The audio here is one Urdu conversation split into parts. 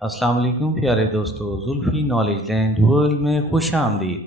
السلام علیکم پیارے دوستو، زلفی نالج لینڈ ورلڈ میں خوش آمدید۔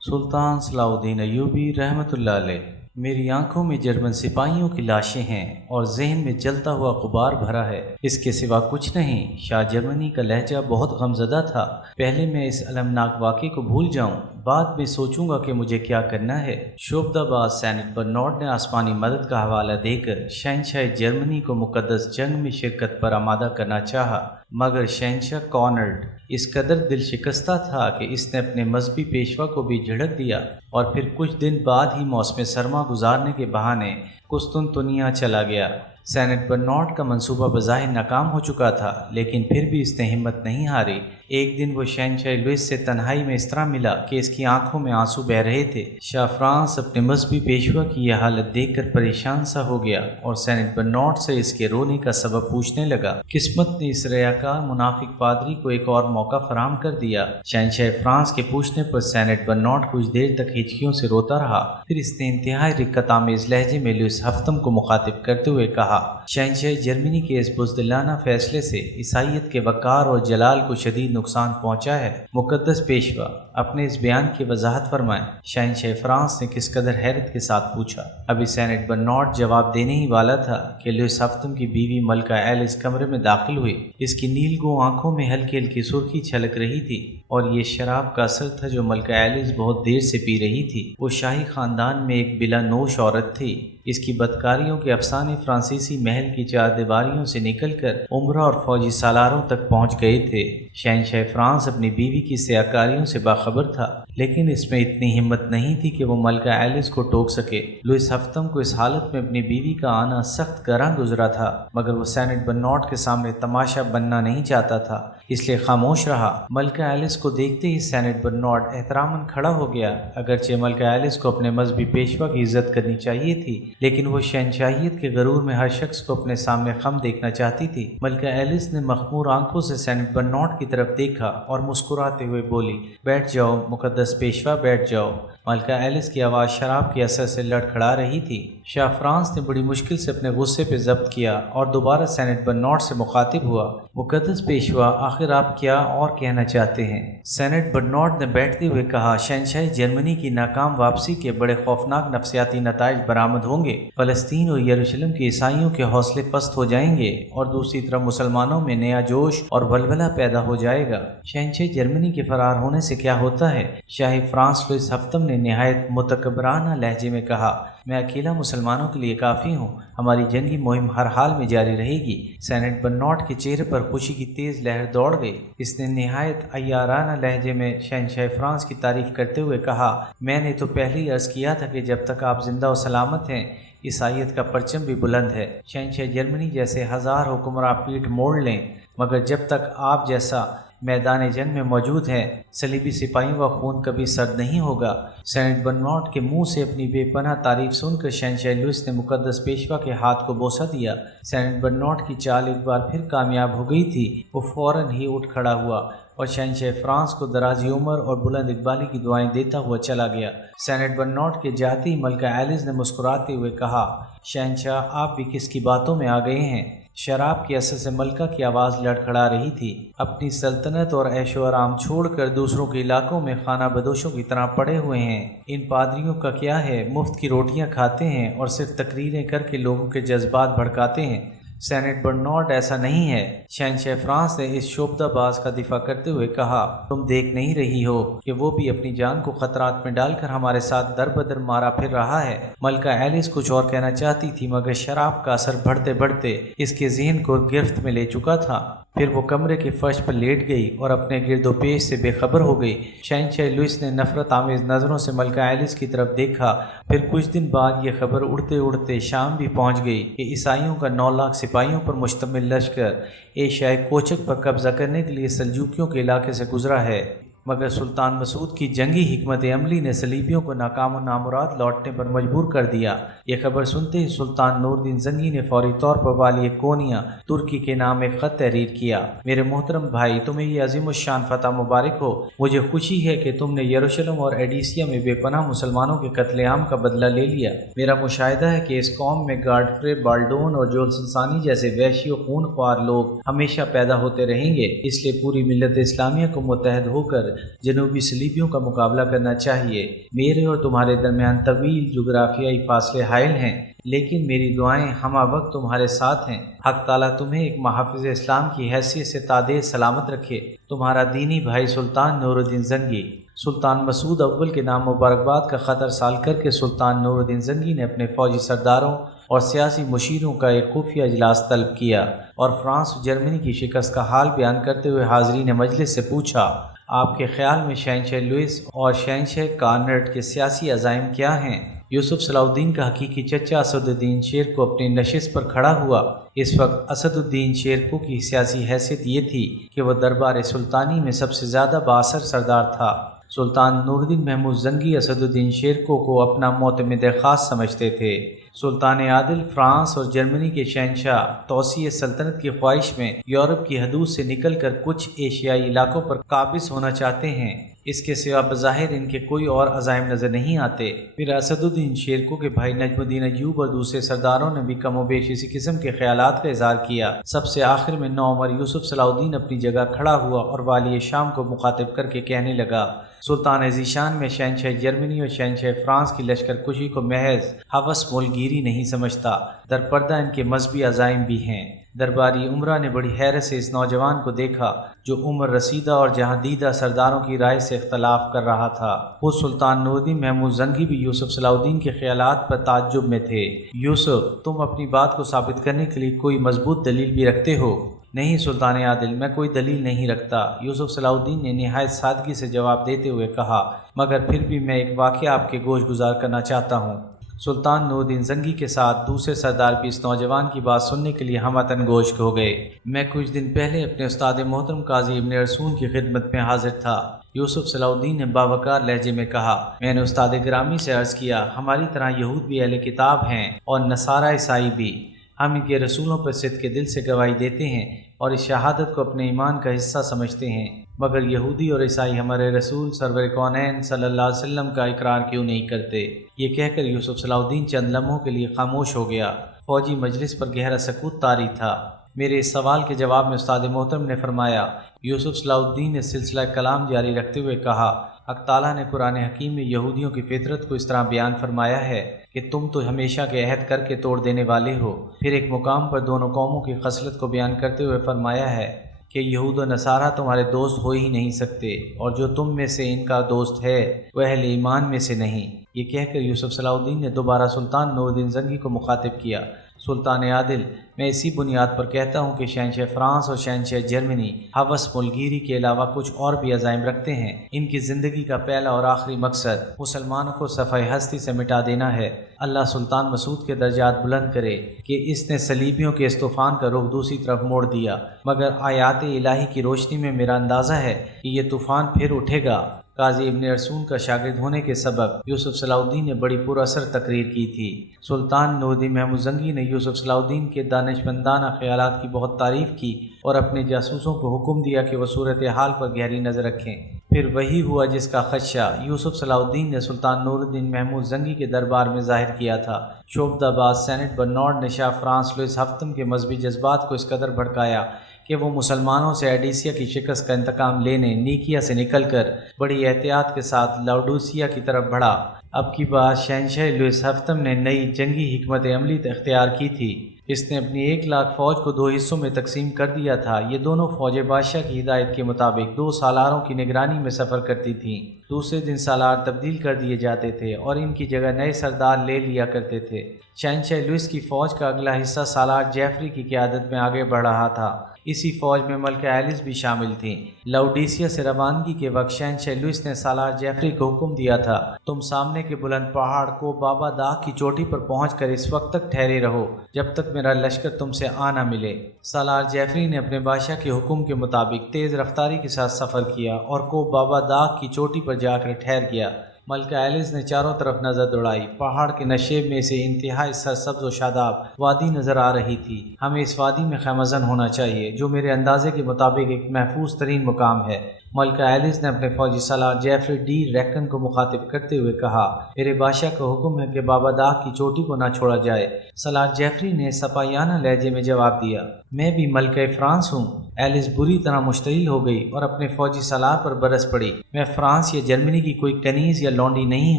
سلطان صلاح الدین ایوبی رحمۃ اللہ علیہ۔ میری آنکھوں میں جرمن سپاہیوں کی لاشیں ہیں اور ذہن میں جلتا ہوا غبار بھرا ہے، اس کے سوا کچھ نہیں۔ شاہ جرمنی کا لہجہ بہت غمزدہ تھا۔ پہلے میں اس المناک واقعے کو بھول جاؤں، بعد میں سوچوں گا کہ مجھے کیا کرنا ہے۔ شعبدہ باز سینٹ برنارڈ نے آسمانی مدد کا حوالہ دے کر شہنشاہ جرمنی کو مقدس جنگ میں شرکت پر آمادہ کرنا چاہا، مگر شہنشاہ کانرڈ اس قدر دل شکستہ تھا کہ اس نے اپنے مذہبی پیشوا کو بھی جھڑک دیا اور پھر کچھ دن بعد ہی موسم سرما گزارنے کے بہانے قسطنطنیہ چلا گیا۔ سینٹ برنارڈ کا منصوبہ بظاہر ناکام ہو چکا تھا، لیکن پھر بھی اس نے ہمت نہیں ہاری۔ ایک دن وہ شہنشاہ لوئس سے تنہائی میں اس طرح ملا کہ اس کی آنکھوں میں آنسو بہہ رہے تھے۔ شاہ فرانس اپنے مذہبی پیشوا کی یہ حالت دیکھ کر پریشان سا ہو گیا اور سینٹ برنارڈ سے اس کے رونے کا سبب پوچھنے لگا۔ قسمت نے اس ریاکار منافق پادری کو ایک اور موقع فراہم کر دیا۔ شہنشاہ فرانس کے پوچھنے پر سینٹ برنارڈ کچھ دیر تک ہچکیوں سے روتا رہا، پھر اس نے انتہائی رقت آمیز لہجے میں لوئس ہفتم کو مخاطب کرتے ہوئے کہا، شہنشاہ جرمنی کے اس بزدلانہ فیصلے سے عیسائیت کے وقار اور جلال کو شدید نقصان پہنچا ہے۔ مقدس پیشوا، اپنے اس بیان کی وضاحت فرمائیں۔ شہنشاہ فرانس نے کس قدر حیرت کے ساتھ پوچھا۔ ابھی سینٹ برنارڈ جواب دینے ہی والا تھا کہ لوئس ہفتم کی بیوی ملکہ ایلس کمرے میں داخل ہوئی۔ اس کی نیلگوں آنکھوں میں ہلکی ہلکی سرخی چھلک رہی تھی اور یہ شراب کا اثر تھا جو ملکہ ایلس بہت دیر سے پی رہی تھی۔ وہ شاہی خاندان میں ایک بلا نوش عورت تھی۔ اس کی بدکاریوں کے افسانے فرانسیسی محل کی چار دیواریوں سے نکل کر عمرہ اور فوجی سالاروں تک پہنچ گئے تھے۔ شہنشاہ فرانس اپنی بیوی کی سیاکاریوں سے باخبر تھا، لیکن اس میں اتنی ہمت نہیں تھی کہ وہ ملکہ ایلس کو ٹوک سکے۔ لوئس ہفتم کو اس حالت میں اپنی بیوی کا آنا سخت گراں گزرا تھا، مگر وہ سینٹ برنارڈ کے سامنے تماشا بننا نہیں چاہتا تھا، اس لیے خاموش رہا۔ ملکہ ایلس کو دیکھتے ہی سینٹ برنارڈ احتراماً کھڑا ہو گیا۔ اگرچہ ملکہ ایلس کو اپنے مذہبی پیشوا کی عزت کرنی چاہیے تھی، لیکن وہ شہنشاہیت کے غرور میں ہر شخص کو اپنے سامنے خم دیکھنا چاہتی تھی۔ ملکہ ایلس نے مخمور آنکھوں سے سینٹ برنارڈ کی طرف دیکھا اور مسکراتے ہوئے بولی، بیٹھ جاؤ مقدس پیشوا، بیٹھ جاؤ۔ ملکہ ایلس کی آواز شراب کے اثر سے لڑکھڑا رہی تھی۔ شاہ فرانس نے بڑی مشکل سے اپنے غصے پہ ضبط کیا اور دوبارہ سینٹ برنارڈ سے مخاطب ہوا، مقدس پیشوا، آخر آپ کیا اور کہنا چاہتے ہیں؟ سینٹ برنارڈ نے بیٹھتے ہوئے کہا، شہنشاہ جرمنی کی ناکام واپسی کے بڑے خوفناک نفسیاتی نتائج برآمد ہوں گے۔ فلسطین اور یروشلم کے عیسائیوں کے حوصلے پست ہو جائیں گے اور دوسری طرف مسلمانوں میں نیا جوش اور ولولہ پیدا ہو جائے گا۔ شہنشاہ جرمنی کے فرار ہونے سے کیا ہوتا ہے؟ شاہ فرانس لوئس ہفتم نے نہایت متکبرانہ لہجے میں کہا، میں اکیلا مسلمانوں کے لیے کافی ہوں، ہماری جنگی مہم ہر حال میں جاری رہے گی۔ سینٹ برنارڈ کے چہرے پر خوشی کی تیز لہر دوڑ گئی۔ اس نے نہایت عیارانہ لہجے میں شہنشاہ فرانس کی تعریف کرتے ہوئے کہا، میں نے تو پہلے ہی عرض کیا تھا کہ جب تک آپ زندہ و سلامت ہیں عیسائیت کا پرچم بھی بلند ہے۔ شہنشاہ جرمنی جیسے ہزار حکمراں پیٹ موڑ لیں، مگر جب تک آپ جیسا میدان جنگ میں موجود ہے صلیبی سپاہیوں کا خون کبھی سرد نہیں ہوگا۔ سینٹ برنارڈ کے منہ سے اپنی بے پناہ تعریف سن کر شہنشاہ لوئس نے مقدس پیشوا کے ہاتھ کو بوسہ دیا۔ سینٹ برنارڈ کی چال ایک بار پھر کامیاب ہو گئی تھی۔ وہ فوراً ہی اٹھ کھڑا ہوا اور شہنشاہ فرانس کو درازی عمر اور بلند اقبالی کی دعائیں دیتا ہوا چلا گیا۔ سینٹ برنارڈ کے جاتے ہی ملکہ ایلس نے مسکراتے ہوئے کہا، شہنشاہ آپ بھی کس کی باتوں میں آ گئے ہیں؟ شراب کے اثر سے ملکہ کی آواز لڑکھڑا رہی تھی۔ اپنی سلطنت اور عیش و آرام چھوڑ کر دوسروں کے علاقوں میں خانہ بدوشوں کی طرح پڑے ہوئے ہیں۔ ان پادریوں کا کیا ہے؟ مفت کی روٹیاں کھاتے ہیں اور صرف تقریریں کر کے لوگوں کے جذبات بھڑکاتے ہیں۔ سینٹ برنارڈ ایسا نہیں ہے۔ شہنشاہ فرانس نے اس شعبدہ باز کا دفاع کرتے ہوئے کہا، تم دیکھ نہیں رہی ہو کہ وہ بھی اپنی جان کو خطرات میں ڈال کر ہمارے ساتھ در بدر مارا پھر رہا ہے۔ ملکہ ایلس کچھ اور کہنا چاہتی تھی، مگر شراب کا اثر بڑھتے بڑھتے اس کے ذہن کو گرفت میں لے چکا تھا۔ پھر وہ کمرے کے فرش پر لیٹ گئی اور اپنے گرد و پیش سے بے خبر ہو گئی۔ شہنشاہ لوئس نے نفرت آمیز نظروں سے ملکہ ایلس کی طرف دیکھا۔ پھر کچھ دن بعد یہ خبر اڑتے اڑتے شام بھی پہنچ گئی کہ عیسائیوں کا 9 لاکھ سپاہیوں پر مشتمل لشکر ایشیائے کوچک پر قبضہ کرنے کے لیے سلجوکیوں کے علاقے سے گزرا ہے۔ مگر سلطان مسعود کی جنگی حکمت عملی نے صلیبیوں کو ناکام و نامراد لوٹنے پر مجبور کر دیا۔ یہ خبر سنتے ہی سلطان نور الدین زنگی نے فوری طور پر والی کونیا ترکی کے نام ایک خط تحریر کیا۔ میرے محترم بھائی، تمہیں یہ عظیم الشان فتح مبارک ہو۔ مجھے خوشی ہے کہ تم نے یروشلم اور ایڈیسیا میں بے پناہ مسلمانوں کے قتل عام کا بدلہ لے لیا۔ میرا مشاہدہ ہے کہ اس قوم میں گاڈفرے بالڈون اور جولسن ثانی جیسے وحشی و خون خوار لوگ ہمیشہ پیدا ہوتے رہیں گے، اس لیے پوری ملت اسلامیہ کو متحد ہو کر جنوبی صلیبیوں کا مقابلہ کرنا چاہیے۔ میرے اور تمہارے درمیان طویل جغرافیائی فاصلے حائل ہیں، لیکن میری دعائیں ہمہ وقت تمہارے ساتھ ہیں۔ حق تعالیٰ تمہیں ایک محافظ اسلام کی حیثیت سے تادے سلامت رکھے۔ تمہارا دینی بھائی سلطان نور الدین زنگی۔ سلطان مسعود اول کے نام مبارکباد کا خط ارسال کر کے سلطان نور الدین زنگی نے اپنے فوجی سرداروں اور سیاسی مشیروں کا ایک خفیہ اجلاس طلب کیا اور فرانس اور جرمنی کی شکست کا حال بیان کرتے ہوئے حاضرین مجلس سے پوچھا، آپ کے خیال میں شہنشاہ لوئس اور شہنشاہ کارنٹ کے سیاسی عزائم کیا ہیں؟ یوسف صلاح الدین کا حقیقی چچا اسد الدین شیرکو اپنی نشست پر کھڑا ہوا۔ اس وقت اسد الدین شیرکو کی سیاسی حیثیت یہ تھی کہ وہ دربار سلطانی میں سب سے زیادہ بااثر سردار تھا۔ سلطان نور الدین محمود زنگی اسد الدین شیرکو کو اپنا معتمد خاص سمجھتے تھے۔ سلطان عادل فرانس اور جرمنی کے شہنشاہ توسیع سلطنت کی خواہش میں یورپ کی حدود سے نکل کر کچھ ایشیائی علاقوں پر قابض ہونا چاہتے ہیں۔ اس کے سوا بظاہر ان کے کوئی اور عزائم نظر نہیں آتے۔ پھر اسد الدین شیرکو کے بھائی نجم الدین ایوب اور دوسرے سرداروں نے بھی کم و بیش اسی قسم کے خیالات کا اظہار کیا۔ سب سے آخر میں نوعمر یوسف صلاح الدین اپنی جگہ کھڑا ہوا اور والی شام کو مخاطب کر کے کہنے لگا، سلطان عزیشان میں شہنشاہ جرمنی اور شہنشاہ فرانس کی لشکر کشی کو محض ہوس مولگیری نہیں سمجھتا، در پردہ ان کے مذہبی عزائم بھی ہیں۔ درباری عمرہ نے بڑی حیرت سے اس نوجوان کو دیکھا جو عمر رسیدہ اور جہاں دیدہ سرداروں کی رائے سے اختلاف کر رہا تھا۔ خود سلطان نور الدین محمود زنگی بھی یوسف صلاح الدین کے خیالات پر تعجب میں تھے۔ یوسف، تم اپنی بات کو ثابت کرنے کے لیے کوئی مضبوط دلیل بھی رکھتے ہو؟ نہیں سلطان عادل، میں کوئی دلیل نہیں رکھتا، یوسف صلاح الدین نے نہایت سادگی سے جواب دیتے ہوئے کہا، مگر پھر بھی میں ایک واقعہ آپ کے گوش گزار کرنا چاہتا ہوں۔ سلطان نور الدین زنگی کے ساتھ دوسرے سردار بھی اس نوجوان کی بات سننے کے لیے ہمتن گوش ہو گئے۔ میں کچھ دن پہلے اپنے استاد محترم قاضی ابن ارسون کی خدمت میں حاضر تھا، یوسف صلاح الدین نے باوقار لہجے میں کہا۔ میں نے استاد گرامی سے عرض کیا، ہماری طرح یہود بھی اہل کتاب ہیں اور نصارہ عیسائی بھی، ہم ان کے رسولوں پر صدق کے دل سے گواہی دیتے ہیں اور اس شہادت کو اپنے ایمان کا حصہ سمجھتے ہیں، مگر یہودی اور عیسائی ہمارے رسول سرور کونین صلی اللہ علیہ وسلم کا اقرار کیوں نہیں کرتے؟ یہ کہہ کر یوسف صلاح الدین چند لمحوں کے لیے خاموش ہو گیا۔ فوجی مجلس پر گہرا سکوت طاری تھا۔ میرے اس سوال کے جواب میں استاد محترم نے فرمایا، یوسف صلاح الدین نے سلسلہ کلام جاری رکھتے ہوئے کہا، حق تعالیٰ نے قرآن حکیم میں یہودیوں کی فطرت کو اس طرح بیان فرمایا ہے کہ تم تو ہمیشہ کے عہد کر کے توڑ دینے والے ہو۔ پھر ایک مقام پر دونوں قوموں کی خصلت کو بیان کرتے ہوئے فرمایا ہے کہ یہود و نصارہ تمہارے دوست ہو ہی نہیں سکتے، اور جو تم میں سے ان کا دوست ہے وہ اہل ایمان میں سے نہیں۔ یہ کہہ کر یوسف صلاح الدین نے دوبارہ سلطان نور الدین زنگی کو مخاطب کیا، سلطان عادل، میں اسی بنیاد پر کہتا ہوں کہ شہنشاہ فرانس اور شہنشاہ جرمنی ہوس مولگیری کے علاوہ کچھ اور بھی عزائم رکھتے ہیں۔ ان کی زندگی کا پہلا اور آخری مقصد مسلمانوں کو صفحہ ہستی سے مٹا دینا ہے۔ اللہ سلطان مسعود کے درجات بلند کرے کہ اس نے صلیبیوں کے اس طوفان کا رخ دوسری طرف موڑ دیا، مگر آیات الہی کی روشنی میں میرا اندازہ ہے کہ یہ طوفان پھر اٹھے گا۔ قاضی ابن ارسون کا شاگرد ہونے کے سبب یوسف صلاح الدین نے بڑی پر اثر تقریر کی تھی۔ سلطان نور الدین محمود زنگی نے یوسف صلاح الدین کے دانشمندانہ خیالات کی بہت تعریف کی اور اپنے جاسوسوں کو حکم دیا کہ وہ صورتحال پر گہری نظر رکھیں۔ پھر وہی ہوا جس کا خدشہ یوسف صلاح الدین نے سلطان نور الدین محمود زنگی کے دربار میں ظاہر کیا تھا۔ شعبدہ باز سینٹ برنارڈ نے شاہ فرانس لوئس ہفتم کے مذہبی جذبات کو اس قدر بھڑکایا کہ وہ مسلمانوں سے ایڈیسیا کی شکست کا انتقام لینے نیکیا سے نکل کر بڑی احتیاط کے ساتھ لاؤڈوسیا کی طرف بڑھا۔ اب کی بات شہنشاہ لوئس ہفتم نے نئی جنگی حکمت عملی اختیار کی تھی۔ اس نے اپنی 1,00,000 فوج کو 2 حصوں میں تقسیم کر دیا تھا۔ یہ دونوں فوجیں بادشاہ کی ہدایت کے مطابق 2 سالاروں کی نگرانی میں سفر کرتی تھیں۔ دوسرے دن سالار تبدیل کر دیے جاتے تھے اور ان کی جگہ نئے سردار لے لیا کرتے تھے۔ شہنشاہ لوئس کی فوج کا اگلا حصہ سالار جیفری کی قیادت میں آگے بڑھ رہا تھا۔ اسی فوج میں ملکہ ایلس بھی شامل تھیں۔ لاؤڈیسیا سے روانگی کے وقت شہنشاہ لوئس نے سالار جیفری کو حکم دیا تھا، تم سامنے کے بلند پہاڑ کو بابا داغ کی چوٹی پر پہنچ کر اس وقت تک ٹھہرے رہو جب تک میرا لشکر تم سے آنا ملے۔ سالار جیفری نے اپنے بادشاہ کے حکم کے مطابق تیز رفتاری کے ساتھ سفر کیا اور کو بابا داغ کی چوٹی پر جا کر ٹھہر گیا۔ ملکہ ایلس نے چاروں طرف نظر دوڑائی۔ پہاڑ کے نشیب میں سے انتہائی سرسبز و شاداب وادی نظر آ رہی تھی۔ ہمیں اس وادی میں خیمہ زن ہونا چاہیے، جو میرے اندازے کے مطابق ایک محفوظ ترین مقام ہے۔ ملکہ ایلس نے اپنے فوجی سالار جیفری ڈی ریکن کو مخاطب کرتے ہوئے کہا، میرے بادشاہ کا حکم ہے کہ بابا داغ کی چوٹی کو نہ چھوڑا جائے۔ سالار جیفری نے سپاہیانہ لہجے میں جواب دیا، میں بھی ملکہ فرانس ہوں۔ ایلس بری طرح مشتعل ہو گئی اور اپنے فوجی سالار پر برس پڑی، میں فرانس یا جرمنی کی کوئی کنیز یا لونڈی نہیں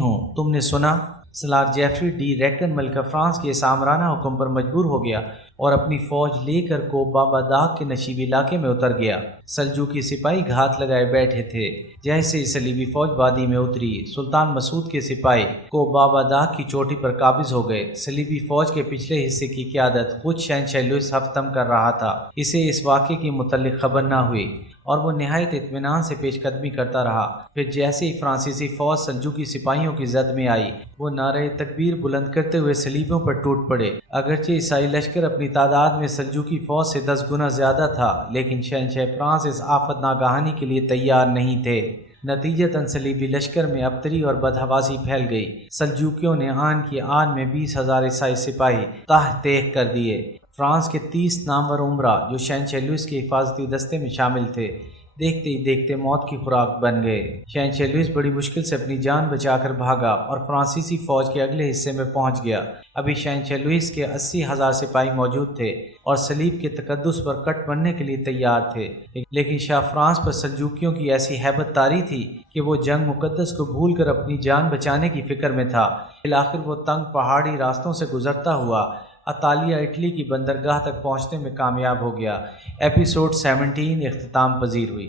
ہوں، تم نے سنا؟ سالار جیفری ڈی ریکن ملکہ فرانس کے اس آمرانہ حکم پر مجبور ہو گیا اور اپنی فوج لے کر کو بابا داغ کے نشیبی علاقے میں اتر گیا۔ سلجوقی سپاہی گھات لگائے بیٹھے تھے۔ جیسے ہی صلیبی فوج وادی میں اتری، سلطان مسعود کے سپاہی کو بابا داغ کی چوٹی پر قابض ہو گئے۔ صلیبی فوج کے پچھلے حصے کی قیادت خود شہنشاہ لوئس ہفتم کر رہا تھا۔ اسے اس واقعے کے متعلق خبر نہ ہوئی اور وہ نہایت اطمینان سے پیش قدمی کرتا رہا۔ پھر جیسے ہی فرانسیسی فوج سلجوقی سپاہیوں کی زد میں آئی، وہ نعرہ تکبیر بلند کرتے ہوئے صلیبوں پر ٹوٹ پڑے۔ اگرچہ عیسائی لشکر اپنی تعداد میں سلجوقی فوج سے 10 گنا زیادہ تھا، لیکن شہنشاہ فرانس اس آفت ناگہانی کے لیے تیار نہیں تھے۔ نتیجتاً صلیبی لشکر میں ابتری اور بدحواسی پھیل گئی۔ سلجوقیوں نے آن کی آن میں 20,000 عیسائی سپاہی تاہ تیغ کر دیے۔ فرانس کے 30 نامور امرا جو شہنشاہ لوئس کے حفاظتی دستے میں شامل تھے، دیکھتے ہی دیکھتے موت کی خوراک بن گئے۔ شہنشاہ لوئس بڑی مشکل سے اپنی جان بچا کر بھاگا اور فرانسیسی فوج کے اگلے حصے میں پہنچ گیا۔ ابھی شہنشاہ لوئس کے 80,000 سپاہی موجود تھے اور صلیب کے تقدس پر کٹ بننے کے لیے تیار تھے، لیکن شاہ فرانس پر سلجوقیوں کی ایسی ہیبت طاری تھی کہ وہ جنگ مقدس کو بھول کر اپنی جان بچانے کی فکر میں تھا۔ بالآخر وہ تنگ پہاڑی راستوں سے گزرتا ہوا اطالیہ اٹلی کی بندرگاہ تک پہنچنے میں کامیاب ہو گیا۔ ایپیسوڈ 17 اختتام پذیر ہوئی۔